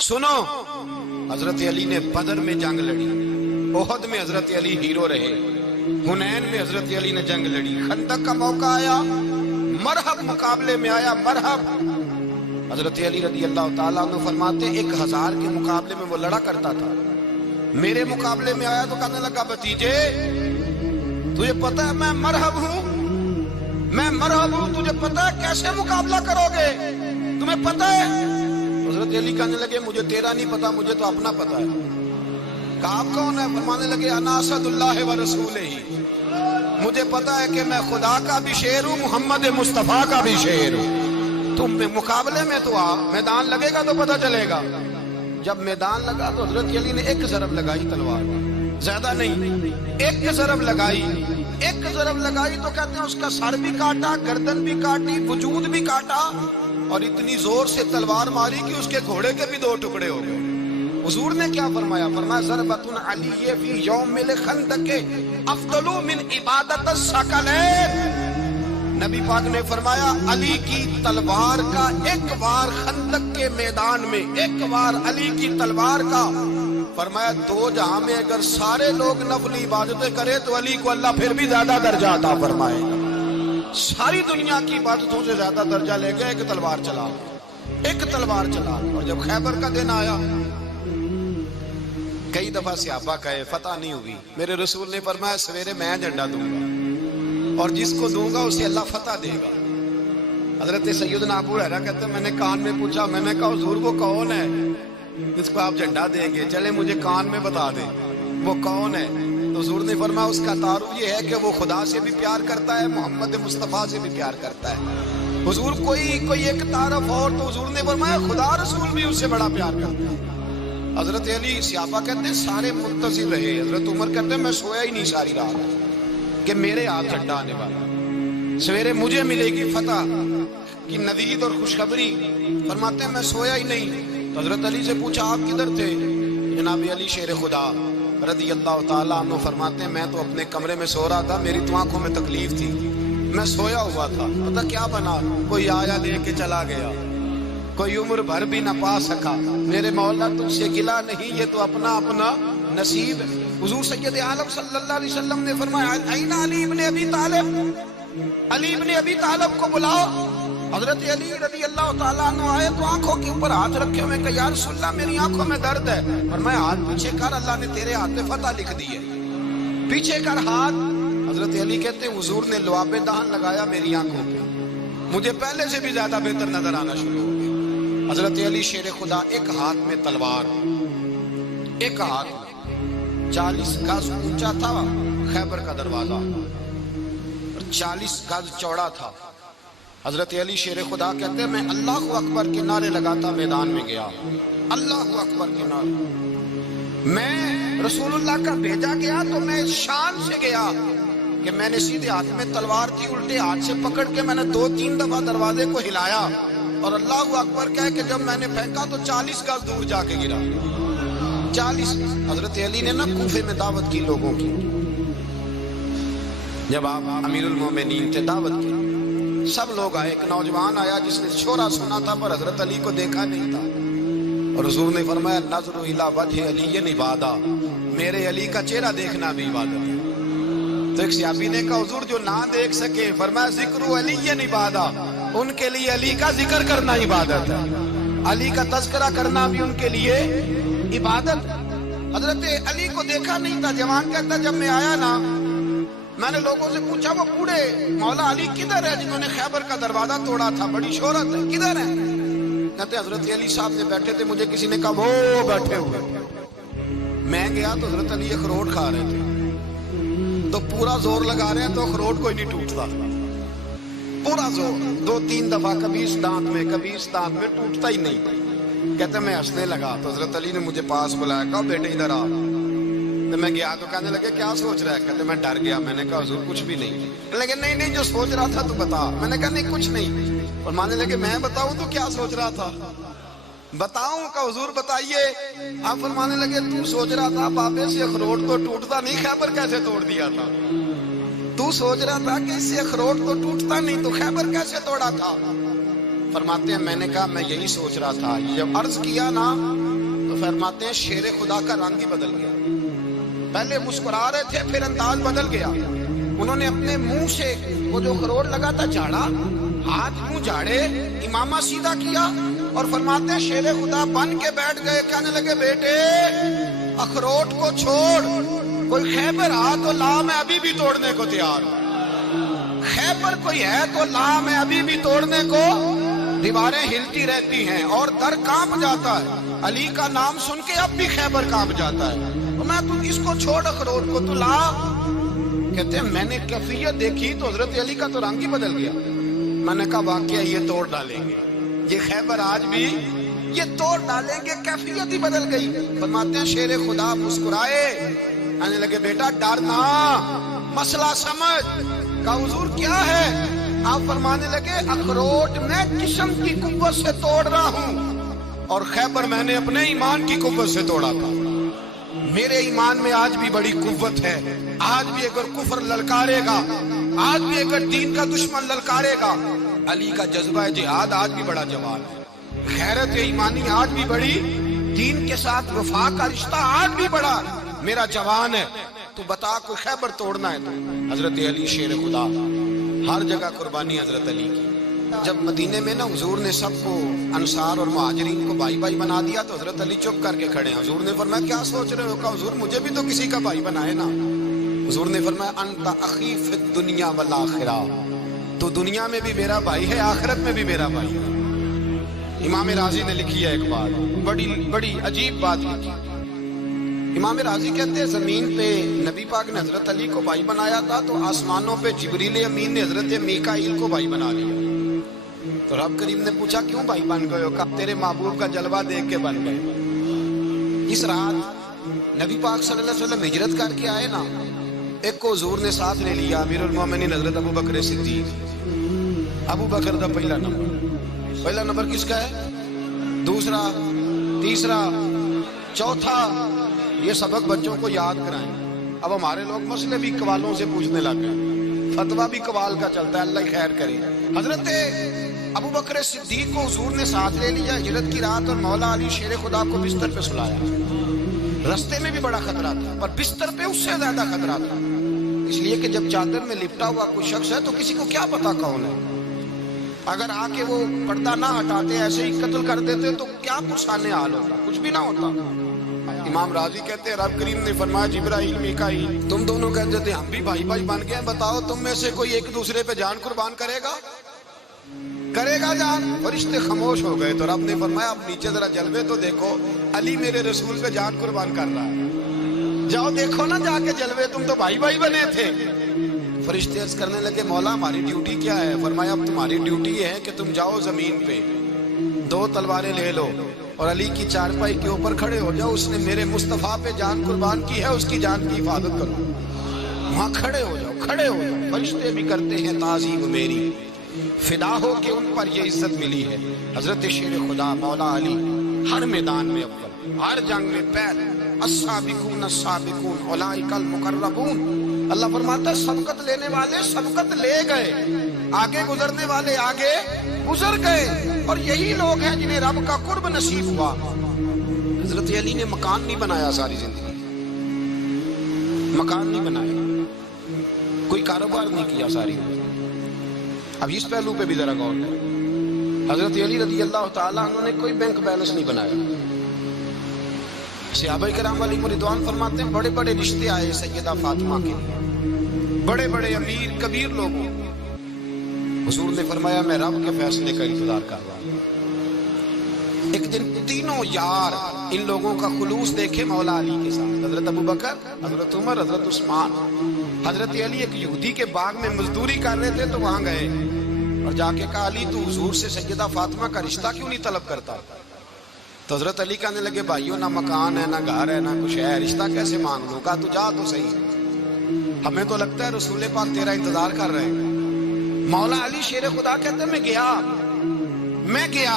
سنو، حضرت علی نے بدر میں جنگ لڑی، احد میں حضرت علی ہیرو رہے، حنین میں حضرت علی نے جنگ لڑی، خندق کا موقع آیا، مرحب مقابلے میں آیا، مرحب۔ حضرت علی رضی اللہ تعالیٰ عنہ فرماتے 1000 کے مقابلے میں وہ لڑا کرتا تھا، میرے مقابلے میں آیا تو کہنے لگا بھتیجے تجھے پتہ ہے میں مرحب ہوں، میں مرحب ہوں، تجھے پتہ ہے کیسے مقابلہ کرو گے، تمہیں پتہ ہے؟ حضرت علی کہنے لگے مجھے تیرا نہیں پتا، مجھے تو اپنا پتا ہے۔ کہا آپ کون ہے؟ فرمانے لگے انا اسد اللہ و رسولہ، مجھے پتا ہے کہ میں خدا کا بھی شیر ہوں، محمد مصطفیٰ کا بھی شیر ہوں۔ تم مقابلے میں تو آ، میدان لگے گا تو پتہ چلے گا۔ جب میدان لگا تو حضرت علی نے ایک ضرب لگائی تلوار، زیادہ نہیں، ایک ضرب لگائی، ایک ضرب لگائی تو کہتے ہیں اس کا سر بھی کاٹا، گردن بھی کاٹی، وجود بھی کاٹا، اور اتنی زور سے تلوار ماری کہ اس کے گھوڑے کے بھی 2 ٹکڑے ہو گئے۔ حضور نے کیا فرمایا؟ فرمایا ضربۃ علی فی یوم الخندق افضل من عبادت الثقلین۔ نبی پاک نے فرمایا علی کی تلوار کا ایک وار خندق کے میدان میں، ایک وار علی کی تلوار کا، فرمایا 2 جہاں میں اگر سارے لوگ نفل عبادتیں کرے تو علی کو اللہ پھر بھی زیادہ درجہ عطا فرمائے گا۔ ساری دنیا کی عبادتوں سے زیادہ درجہ لے گئے، ایک تلوار چلا، ایک تلوار چلا۔ اور جب خیبر کا دن آیا، کئی دفعہ صحابہ کہے فتح نہیں ہوئی، میرے رسول نے فرمایا سویرے میں جھنڈا دوں گا اور جس کو دوں گا اسے اللہ فتح دے گا۔ حضرت سیدنا ابو ہریرہ کہتے ہیں میں نے کان میں پوچھا، میں نے کہا حضور وہ کون ہے جس کو آپ جھنڈا دیں گے؟ چلے مجھے کان میں بتا دیں وہ کون ہے۔ تو حضور نے فرمایا اس کا تعارف یہ ہے کہ وہ خدا سے بھی پیار کرتا ہے، محمد مصطفیٰ سے بھی پیار کرتا ہے۔ حضور کوئی ایک تعارف اور، تو حضور نے فرمایا خدا رسول بھی اس سے بڑا پیار کرتا ہے۔ حضرت علی صحابہ کہتے ہیں سارے منتظر رہے، حضرت عمر کہتے ہیں میں سویا ہی نہیں ساری رات کہ میرے ہاتھ جھنڈا آنے والا، سویرے مجھے ملے گی فتح کی نوید اور خوشخبری۔ فرماتے ہیں میں سویا ہی نہیں۔ تو حضرت علی سے پوچھا آپ کدھر تھے؟ جناب علی شیر خدا رضی اللہ تعالیٰ عنہ فرماتے ہیں میں تو اپنے کمرے میں سو رہا تھا، میری تو آنکھوں میں تکلیف تھی، میں سویا ہوا تھا، پتہ کیا بنا، کوئی آیا لے کے چلا گیا، کوئی عمر بھر بھی نہ پا سکا، میرے مولا تجھ سے گلا نہیں، یہ تو اپنا اپنا نصیب ہے۔ حضور سید عالم صلی اللہ علیہ وسلم نے فرمایا این علی ابن ابی طالب، علی ابن ابی طالب کو بلاؤ۔ حضرت علی رضی اللہ تعالیٰ عنہ آئے تو آنکھوں کے اوپر ہاتھ رکھے ہوئے کہ یا رسول اللہ میری آنکھوں میں درد ہے، فرمایا ہاتھ پیچھے کر، اللہ نے تیرے ہاتھ میں فتح لکھ دی ہے، پیچھے کر ہاتھ۔ حضرت علی کہتے ہیں حضور نے لعاب دہن لگایا میری آنکھوں پہ، مجھے پہلے سے بھی زیادہ بہتر نظر آنا شروع ہو گیا۔ حضرت علی شیر خدا ایک ہاتھ میں تلوار، ایک ہاتھ 40 گز اونچا تھا خیبر کا دروازہ اور 40 گز چوڑا تھا۔ حضرت علی شیر خدا کہتے ہیں میں اللہ اکبر کے نعرے لگاتا میدان میں گیا، اللہ اکبر کے نعرے۔ میں رسول اللہ کا بھیجا گیا تو میں شان سے گیا کہ میں نے سیدھے ہاتھ میں تلوار تھی، الٹے ہاتھ سے پکڑ کے میں نے 2-3 دفعہ دروازے کو ہلایا اور اللہ اکبر کہہ کہ جب میں نے پھینکا تو 40 گز دور جا کے گرا، 40۔ حضرت علی نے نا کوفے میں دعوت کی لوگوں کی، جب آپ امیر المومنین تھے دعوت کی، سب لوگ آئے، ایک نوجوان آیا جس نے شورا سنا تھا پر حضرت علی کو دیکھا نہیں تھا، اور حضور نے فرمایا نظر الی وجہ علی عبادہ، میرے علی کا چہرہ دیکھنا بھی عبادت ہے۔ تو ایک صحابی نے کہا حضور جو نہ دیکھ سکے، فرمایا ذکر علی عبادہ، ان کے لیے علی کا ذکر کرنا عبادت ہے، علی کا تذکرہ کرنا بھی ان کے لیے عبادت ہے۔ حضرت علی کو دیکھا نہیں تھا، جوان کہتا جب میں آیا نا میں نے لوگوں سے پوچھا وہ بوڑھے مولا علی کدھر ہے جنہوں نے خیبر کا دروازہ توڑا تھا، بڑی شہرت ہے، کدھر ہے؟ کہتے حضرت علی صاحب نے بیٹھے تھے، مجھے کسی نے کہا وہ بیٹھے ہوئے۔ میں گیا تو حضرت علی اخروٹ کھا رہے تھے، تو پورا زور لگا رہے ہیں تو اخروٹ کوئی نہیں ٹوٹتا، پورا زور 2-3 دفعہ، کبھی اس دانت میں کبھی اس دانت میں، ٹوٹتا ہی نہیں۔ کہتے میں ہنسنے لگا تو حضرت علی نے مجھے پاس بلایا، کہا بیٹے ادھر آ۔ تو میں گیا تو کہنے لگے کیا سوچ رہا ہے؟ کہتے میں ڈر گیا، میں نے کہا حضور کچھ بھی نہیں۔ لیکن نہیں جو سوچ رہا تھا تو بتا۔ میں نے کہا نہیں کچھ نہیں۔ اور ماننے لگے میں بتاؤں تو کیا سوچ رہا تھا؟ بتاؤں کہ حضور بتائیے۔ آپ فرمانے لگے تو سوچ رہا تھا بابے سے اخروٹ تو ٹوٹتا نہیں، خیبر کیسے توڑ دیا تھا؟ تو سوچ رہا تھا کہ اس سے اخروٹ تو ٹوٹتا نہیں تو خیبر کیسے توڑا تھا؟ فرماتے ہیں میں نے کہا میں یہی سوچ رہا تھا، جب عرض کیا نا فرماتے ہیں شیر خدا کا رنگ ہی بدل گیا. پہلے مسکرا رہے تھے پھر انداز بدل گیا. انہوں نے اپنے منہ سے وہ جو اخروٹ لگا تھا جھاڑا, ہاتھ منہ جھاڑے, امامہ سیدھا کیا اور فرماتے ہیں شیر خدا بن کے بیٹھ گئے. کہنے لگے بیٹے اخروٹ کو چھوڑ, کوئی خیبر آ تو لا, میں ابھی بھی توڑنے کو تیار ہوں. خیبر کوئی ہے تو لا, میں ابھی بھی توڑنے کو. دیواریں ہلتی رہتی ہیں اور در کانپ جاتا ہے. علی کا نام سن کے اب بھی خیبر کانپ جاتا ہے. تو میں تو اس کو چھوڑ اخروٹ کو تو لا. کہتے ہیں میں نے کیفیت دیکھی تو حضرت علی کا تو رنگ ہی بدل گیا. میں نے کہا واقعہ یہ توڑ ڈالیں گے, یہ خیبر آج بھی یہ توڑ ڈالیں گے. کیفیت ہی بدل گئی. فرماتے ہیں شیر خدا مسکرائے, آنے لگے بیٹا ڈرنا, مسئلہ سمجھ. کہا حضور کیا ہے؟ آپ فرمانے لگے اخروٹ میں جسم کی قوت سے توڑ رہا ہوں اور خیبر میں نے اپنے ایمان کی قوت سے توڑا تھا. میرے ایمان میں آج بھی بڑی قوت ہے. آج بھی اگر کفر للکارے گا, آج بھی اگر دین کا دشمن للکارے گا, علی کا جذبہ جہاد آج بھی بڑا جوان ہے. غیرت ایمانی آج بھی بڑی, دین کے ساتھ وفا کا رشتہ آج بھی بڑا میرا جوان ہے. تو بتا کوئی خیبر توڑنا ہے تو حضرت علی شیر خدا, ہر جگہ قربانی حضرت علی کی. جب مدینے میں نا حضور نے سب کو انصار اور مہاجرین کو بھائی بھائی بنا دیا تو حضرت علی چپ کر کے کھڑے ہیں. حضور نے فرمایا کیا سوچ رہے ہو؟ کہا حضور مجھے بھی تو کسی کا بھائی بنائے نا. حضور نے فرمایا انت اخی فی الدنیا والآخرہ, تو دنیا میں بھی میرا بھائی ہے, آخرت میں بھی میرا بھائی ہے. امام راضی نے لکھی ہے ایک بات, بڑی عجیب بات لکھی. امام راضی کہتے ہیں زمین پہ نبی پاک نے حضرت علی کو بھائی بنایا تھا تو آسمانوں پہ جبریل امین نے حضرت میکائیل کو بھائی بنا لیا. تو رب کریم نے پوچھا کیوں بھائی بن گئے ہو؟ کہا تیرے محبوب کا جلوہ دیکھ کے بن گئے. اس رات نبی پاک صلی اللہ علیہ وسلم ہجرت کر کے آئے نا, ایک کو حضور نے ساتھ لے لیا, امیر المومنین حضرت ابو بکر صدیق. ابو بکر دا پہلا نمبر کس کا ہے؟ دوسرا, تیسرا, چوتھا. یہ سبق بچوں کو یاد کرائیں. اب ہمارے لوگ مسئلے بھی قوالوں سے پوچھنے لگ گئے, فتویٰ بھی قوال کا چلتا ہے, اللہ خیر کرے. حضرت ابو بکر صدیق کو حضور نے ساتھ لے لیا ہجرت کی رات, اور مولا علی شیر خدا کو بستر پہ سلایا. رستے میں بھی بڑا خطرہ تھا پر بستر پہ اس سے زیادہ خطرہ تھا, اس لیے کہ جب چادر میں لپٹا ہوا کوئی شخص ہے تو کسی کو کیا پتا کون ہے. اگر آ کے وہ پردہ نہ ہٹاتے, ایسے ہی قتل کر دیتے تو کیا پرسانے حال ہوتا, کچھ بھی نہ ہوتا. امام راضی کہتے ہیں رب کریم نے فرمایا جبرائیل میکائیل تم دونوں کہتے تھے ہم بھی بھائی بھائی بن گئے, بتاؤ تم میں سے کوئی ایک دوسرے پہ جان قربان کرے گا جان؟ فرشتے خاموش ہو گئے. تو رب نے فرمایا اب نیچے ذرا جلوے تو دیکھو, علی میرے رسول پہ جان قربان کر رہا ہے. جاؤ دیکھو نا جا کے جلوے, تم تو بھائی بھائی بنے تھے. فرشتے عرض کرنے لگے مولا ہماری ڈیوٹی کیا ہے؟ فرمایا اب تمہاری ڈیوٹی یہ ہے کہ تم جاؤ زمین پہ 2 تلواریں لے لو اور علی کی چارپائی کے اوپر کھڑے ہو جاؤ. اس نے میرے مصطفیٰ پہ جان قربان کی ہے, اس کی جان کی حفاظت کرو. وہاں کھڑے ہو جاؤ. فرشتے بھی کرتے ہیں تعظیم میری, فدا ہو کہ ان پر یہ عزت ملی ہے. حضرت شیر خدا مولا علی ہر میدان میں اول, ہر جنگ میں پہل. السابقون السابقون اولئک المقربون. اللہ فرماتا ہے سبقت لینے والے سبقت لے گئے, آگے گزرنے والے آگے گزر گئے, اور یہی لوگ ہیں جنہیں رب کا قرب نصیب ہوا. حضرت علی نے مکان نہیں بنایا ساری زندگی, مکان نہیں بنایا, کوئی کاروبار نہیں کیا ساری زندگی. اب اس پہلو پہ بھی ذرا غور کریں. حضرت علی رضی اللہ تعالیٰ عنہ نے کوئی بینک بیلنس نہیں بنایا. صحابہ کرام علیہم رضوان فرماتے ہیں بڑے بڑے رشتے آئے سیدہ فاطمہ کے, بڑے بڑے امیر کبیر لوگوں. حضور نے فرمایا میں رب کے فیصلے کا انتظار کر رہا ہوں. ایک دن تینوں یار ان لوگوں کا خلوص دیکھے مولا علی کے ساتھ, حضرت ابو بکر, حضرت عمر, حضرت عثمان. حضرت علی ایک یہودی کے باغ میں مزدوری کر رہے تھے تو وہاں گئے اور جا کے کہا علی تو حضور سے سیدہ فاطمہ کا رشتہ کیوں نہیں طلب کرتا؟ تو حضرت علی کہنے لگے بھائیو نہ مکان ہے نہ گھر ہے نہ کچھ ہے, رشتہ کیسے مانگ لوں؟ کہا تو جا تو صحیح, ہمیں تو لگتا ہے رسول پاک تیرا انتظار کر رہے ہیں. مولا علی شیر خدا کہتے ہیں میں گیا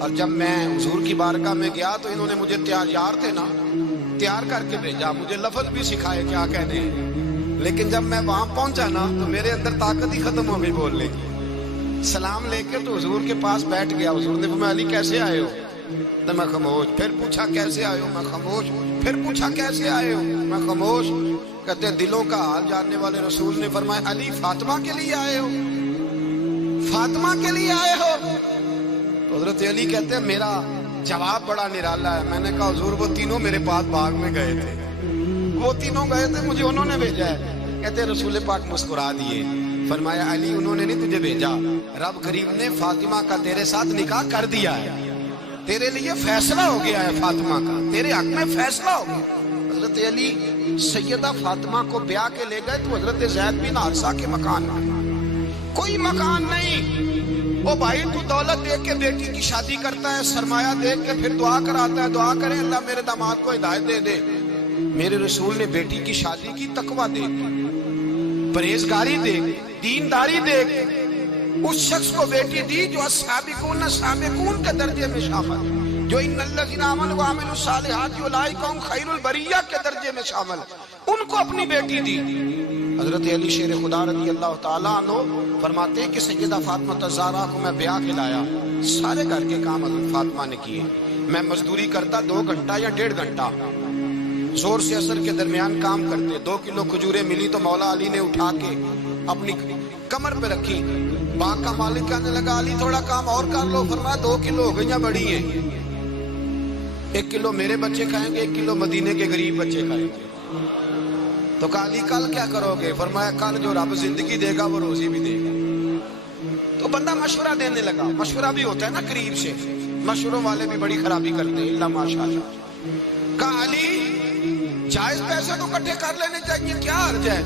اور جب میں حضور کی بارگاہ میں گیا تو انہوں نے مجھے یار تھے نا, تیار کر کے بھیجا, مجھے لفظ بھی سکھائے کیا کہنے. لیکن جب میں وہاں پہنچا نا تو میرے اندر طاقت ہی ختم ہو گئی بولنے کی. سلام لے کے تو حضور کے پاس بیٹھ گیا. حضور نے فرمایا علی کیسے آئے ہو؟ تو میں خاموش. پھر پوچھا کیسے آئے ہو؟ میں خاموش. پھر پوچھا کیسے آئے ہو؟ میں خاموش. کہتے دلوں کا حال جاننے والے رسول نے فرمایا علی فاطمہ کے لیے آئے ہو؟ فاطمہ کے لیے آئے ہو؟ تو حضرت علی کہتے ہیں میرا جواب بڑا نرالا ہے. میں نے کہا حضور وہ تینوں میرے پاس باغ میں گئے تھے, وہ تینوں گئے تھے, مجھے انہوں نے بھیجا ہے. کہتے ہیں رسول پاک مسکرا دیے, فرمایا علی انہوں نے نہیں تجھے بھیجا, رب کریم نے فاطمہ کا تیرے ساتھ نکاح کر دیا ہے, تیرے لیے فیصلہ ہو گیا ہے فاطمہ کا, تیرے حق میں فیصلہ ہو گیا. حضرت علی سیدہ فاطمہ کو بیاہ کے لے گئے تو حضرت زید بن حارثہ کے مکان میں, کوئی مکان نہیں. وہ بھائی تو دولت دیکھ کے بیٹی کی شادی کرتا ہے, سرمایہ دیکھ کے پھر دعا کراتا ہے, دعا کرے اللہ میرے داماد کو ہدایت دے دے. میرے رسول نے بیٹی کی شادی کی تقوی دیکھ, پرہیزگاری دیکھ, دینداری دیکھ, اس شخص کو بیٹی دی جو السابقون السابقون کے درجے میں شامل, جو ان الذین آمنوا وعملوا الصالحات اولئک هم خیر البریہ کے درجے میں شامل, ان کو اپنی بیٹی دی. حضرت علی شیر خدا رضی اللہ تعالیٰ عنہ فرماتے ہیں کہ سیدہ فاطمہ الزہرا کو میں بیاہ کے لایا, سارے گھر کے کام حضرت فاطمہ نے کیے. میں مزدوری کرتا 2 گھنٹہ یا 1.5 گھنٹہ, زور سے اثر کے درمیان کام کرتے. 2 کلو کھجوریں ملی تو مولا علی نے اٹھا کے اپنی کمر پہ رکھی. باغ کا مالک کہنے لگا علی تھوڑا کام اور کر لو. فرمایا 2 کلو ہو گئی بڑی ہیں, 1 کلو میرے بچے کھائیں گے, 1 کلو مدینے کے غریب بچے کھائیں گے. تو کہا علی کل کیا کرو گے؟ فرمایا کل جو رب زندگی دے گا وہ روزی بھی دے گا. تو بندہ مشورہ دینے لگا. مشورہ بھی ہوتا ہے نا قریب سے, مشوروں والے بھی بڑی خرابی کرتے ہیں اللہ ماشاءاللہ. کہا علی جائز پیسے تو اکٹھے کر لینے چاہیے, کیا حرج ہے,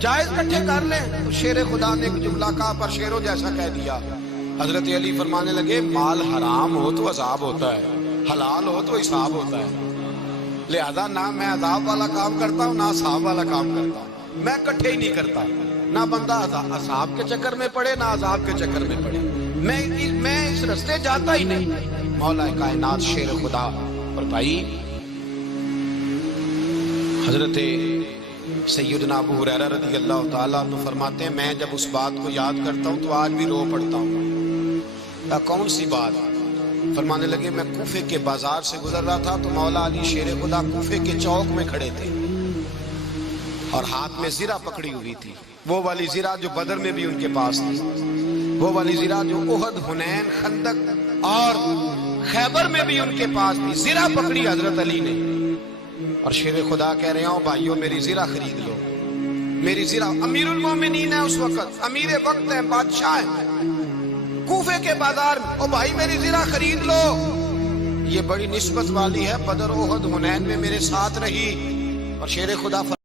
جائز اکٹھے کر لیں. تو شیر خدا نے ایک جملہ کہا پر شیروں جیسا کہہ دیا. حضرت علی فرمانے لگے مال حرام ہو تو عذاب ہوتا ہے, حلال ہو تو حساب ہوتا ہے. لہذا نہ میں عذاب والا کام کرتا ہوں نہ حساب والا کام کرتا ہوں, میں اکٹھے ہی نہیں کرتا. نہ بندہ حساب کے چکر میں پڑے نہ عذاب کے چکر میں پڑے, میں اس رستے جاتا ہی نہیں. مولا کائنات شیر خدا. اور بھائی حضرت سیدنا ابو ہریرہ رضی اللہ تعالیٰ تو فرماتے ہیں میں جب اس بات کو یاد کرتا ہوں تو آج بھی رو پڑتا ہوں. کون سی بات؟ فرمانے لگے میں کوفے کے بازار سے گزر رہا تھا تو مولا علی شیر خدا کوفے کے چوک میں کھڑے تھے اور ہاتھ میں زرہ پکڑی ہوئی تھی, وہ والی زرہ جو بدر میں بھی ان کے پاس تھی, وہ والی زرہ جو احد, حنین, خندق اور خیبر میں بھی ان کے پاس تھی. زرہ پکڑی حضرت علی نے اور شیر خدا کہہ رہے ہوں بھائیوں میری زرہ خرید لو. میری زرہ, امیر المومنین ہے اس وقت, امیر وقت ہے, بادشاہ ہے کوفے کے بازار میں, او بھائی میری زرہ خرید لو. یہ بڑی نسبت والی ہے, بدر احد حنین میں میرے ساتھ رہی. اور شیر خدا